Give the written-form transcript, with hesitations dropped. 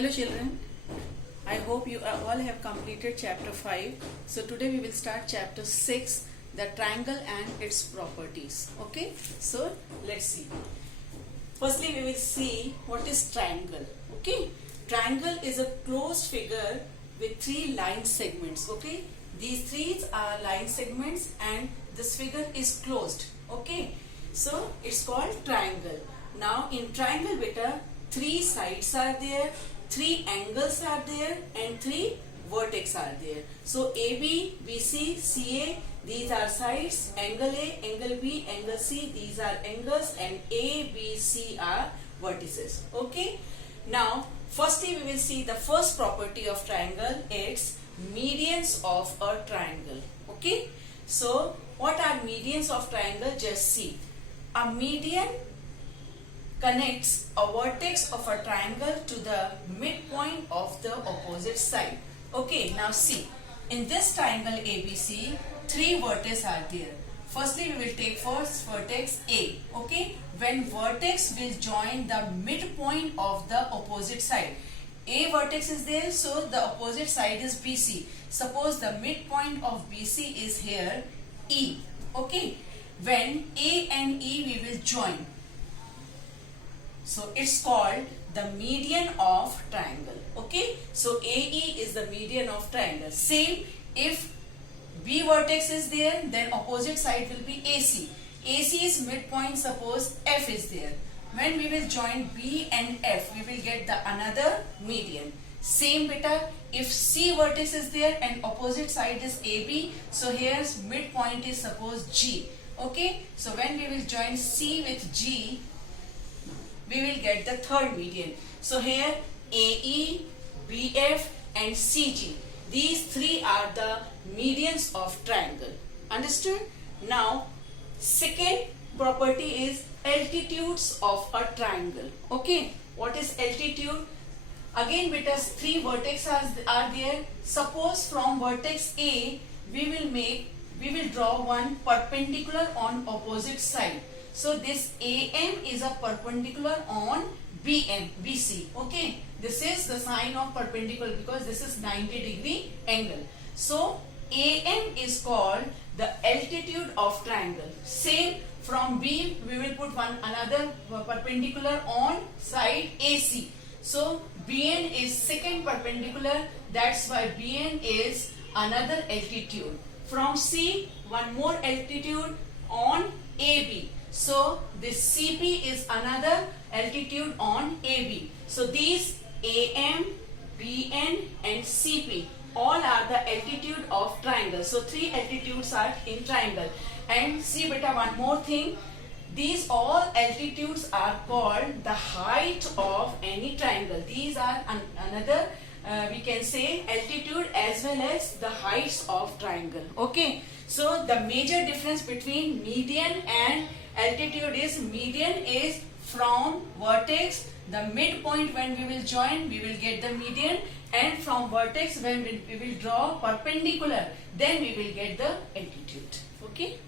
Hello children, I hope you all have completed chapter 5. So today we will start chapter 6, the triangle and its properties. Okay, so let's see. Firstly we will see what is triangle. Okay, triangle is a closed figure with 3 line segments. Okay, these 3 are line segments and this figure is closed. Okay, so it's called triangle. Now in triangle beta, 3 sides are there, 3 angles are there and 3 vertex are there. So AB, BC, CA, these are sides, angle A, angle B, angle C, these are angles, and A, B, C are vertices. Okay. Now firstly we will see the first property of triangle, it's medians of a triangle. Okay. So what are medians of triangle? Just see. A median connects a vertex of a triangle to the midpoint of the opposite side. Okay, now see, in this triangle ABC, 3 vertices are there. Firstly, we will take first vertex A. Okay, when vertex will join the midpoint of the opposite side. A vertex is there, so the opposite side is BC. Suppose the midpoint of BC is here, E. Okay, when A and E we will join. So it's called the median of triangle. Okay, so AE is the median of triangle. Same, if B vertex is there, then opposite side will be AC. AC is midpoint, suppose F is there. When we will join B and F, we will get the another median. Same beta, if C vertex is there and opposite side is AB, so here's midpoint is suppose G. Okay, so when we will join C with G, we will get the third median. So here AE, BF and CG. These 3 are the medians of triangle. Understood? Now second property is altitudes of a triangle. Okay, what is altitude? Again because 3 vertices are there. Suppose from vertex A we will draw one perpendicular on opposite side. So this AM is a perpendicular on BC. Okay, this is the sign of perpendicular because this is 90-degree angle. So AM is called the altitude of triangle. Same, from B we will put another perpendicular on side AC. So BN is second perpendicular, that's why BN is another altitude. From C one more altitude on AB. So this CP is another altitude on AB. So these AM, BN and CP all are the altitude of triangle. So 3 altitudes are in triangle. And see beta, one more thing. These all altitudes are called the height of any triangle. These are another we can say altitude as well as the heights of triangle. Okay. So the major difference between median and altitude is median is from vertex, the midpoint when we will join we will get the median, and from vertex when we will draw perpendicular then we will get the altitude. Okay.